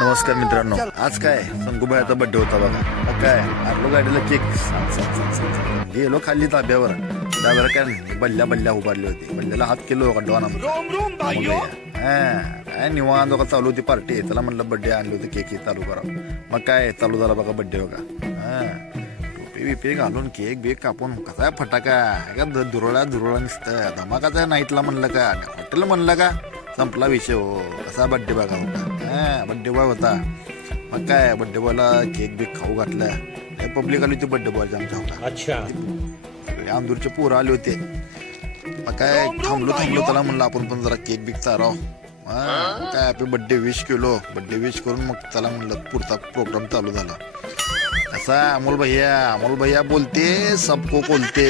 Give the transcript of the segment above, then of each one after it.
नमस्कार मित्रांनो, आज काय संगूबाईचा बड्डे होता बघा. मग काय आलो गाडीला केक गेलो खाली ताब्यावर काय नाही, बल्ल्या बल्ल्या उभारली होती. बल्ल्याला हात केलो का डॉन काय निवांत बघा चालू होती पार्टी. त्याला म्हणलं बड्डे आणली होती केक चालू करा. मग काय चालू झाला बघा बड्डे बघा. टोपी बिपी घालून केक बेक कापून कसा फटाका का दुरळा नुसतं धमाकाचा नाईटला म्हणलं का हॉटेल म्हणलं का संपला विषय. हो कसा बड्डे बघा होता. बड्डे बॉय होता. मग काय बड्डे बॉयला केक बीक खाऊ घातला. पब्लिक आली होती बड्डे बॉयचा आमच्या होता. अच्छा, आंदूरचे पोरं आले होते. मग काय थांबलो त्याला म्हणलं आपण पण जरा केक बीक चाराव. काय आपले बड्डे विश केलो. बड्डे विश करून मग त्याला म्हणलं पुढचा प्रोग्राम चालू झाला. कसा अमोल भैया बोलते सबको बोलते.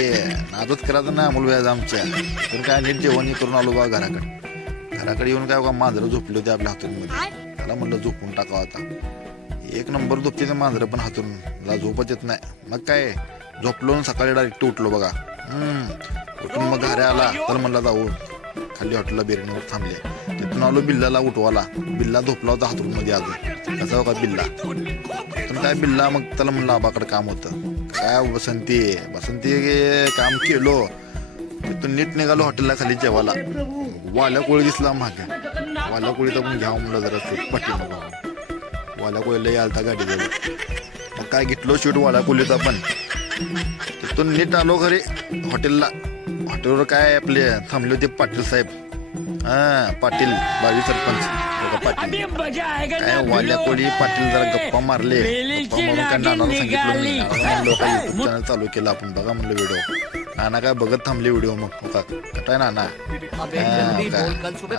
नादच करायचं ना अमोल भैया आमच्या. तर काय नीट जेवण करून आलो बा घराकडे येऊन काय बघा मांजरं झोपले होते आपल्या हातूनमध्ये. त्याला म्हणलं झोपून टाकावं आता. एक नंबर झोपते ते मांजरं पण हातून मला झोपच येत नाही. मग काय झोपलो सकाळी डायरेक्ट उठलो बघा. उठून मग घरी आला तर म्हणला जाऊ खाली हॉटेलला बिर्याणीवर थांबले. तिथून आलो बिल्लाला उठवाला. बिल्ला झोपला होता हातून मध्ये अजून. कसा बघा बिल्ला. पण काय बिल्ला मग त्याला म्हणलं आबाकडे काम होतं. काय बसंती काम केलो. तिथून नीट निघालो हॉटेलला खाली जेवायला. वाल्या कोळी दिसला मागे. वाल्या कोळीचा पण घ्यावं म्हणलं जरा पट्टी नको. वाल्या कोळीला यालता गाडी गेलो. मग काय घेतलो शूट वाल्या कोळीचा पण. तिथून नीट आलो घरी हॉटेलवर काय आपले थांबले होते पाटील साहेब. पाटील बावी सरपंच पाटील. काय वाल्या कोळी पाटील जरा गप्पा मारले. गप्पा मारून काय नानाला सांगितलं मी. म्हणलं काय युट्यूब चॅनल चालू केलं आपण बघा म्हणलं व्हिडिओ. नाना काय बघत थांबले व्हिडिओ. मग कटाय नाना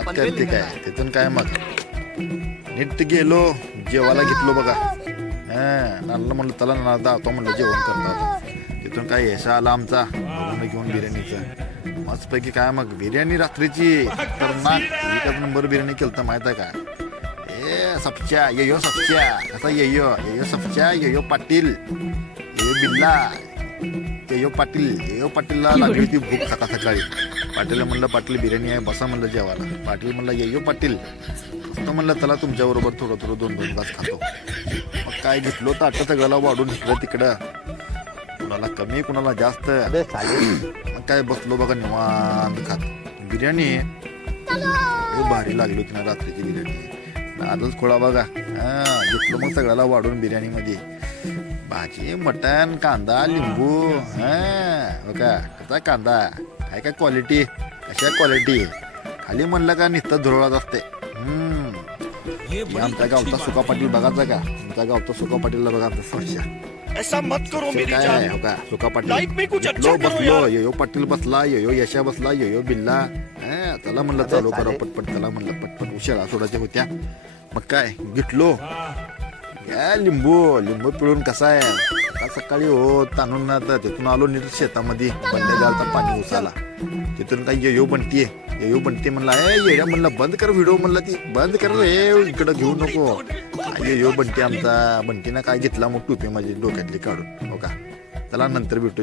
करते काय. तिथून काय मग नीट गेलो जेवायला घेतलो बघा. नानाला म्हणलं त्याला नाना दाखवतो म्हणलं जेवण करतात. तिथून काय यशा आला आमचा घेऊन बिर्याणीचं मस्तपैकी. काय मग बिर्याणी रात्रीची खतरनाक एकच नंबर बिर्याणी केलतं माहित आहे का. सपच्या येयो सपच्या कसा येयो सपच्या येयो पाटील येयो बिल्ला येयो पाटीलला लागली होती भूक सकाळी. पाटीलला म्हणलं पाटील बिर्याणी आहे बसा म्हणलं जेवायला. पाटील म्हणलं येयो पाटील असं म्हणलं त्याला तुमच्या बरोबर थोडं 2-2 तास खातो. मग काय घेतलो तर आता सगळ्याला वाढून इकडं तिकडं. कुणाला कमी कुणाला जास्त. मग काय बसलो बघा निवांत खात. बिर्याणी भारी लागली होती ना रात्रीची बिर्याणी. आजच खोळा बघा. घेतलो मग सगळ्याला वाढून बिर्याणी मध्ये भाजी मटण कांदा लिंबू. बघा कसा कांदा काय काय क्वालिटी कशा क्वालिटी. खाली म्हणलं का नुसतं धुरळत असते. आमच्या गावचा सुका पाटील बघायचा का. आमच्या गावचा सुका पाटीलला बघा काय हो का. सुका पाटील बसलो यो पाटील बसला यो यशा बसला यो बिल्ला. त्याला म्हणलं चालू करा पटपट. त्याला म्हणलं पटपट उशिरा सोडायच्या होत्या. मग काय घेतलो लिंबू पिळून. कसा आहे सकाळी हो ताणून ना. तिथून आलो नीट शेतामध्ये बंड्या जालता पाणी उसाला. तिथून काही येयो बनते म्हणला. येड्या म्हणलं बंद कर व्हिडिओ म्हणलं. ती बंद कर रे इकडं घेऊ नको. येयो बनते आमचा. बंटीनं काय घेतला मग टोपी माझी डोक्यातली काढून. हो का. त्याला नंतर भेटू.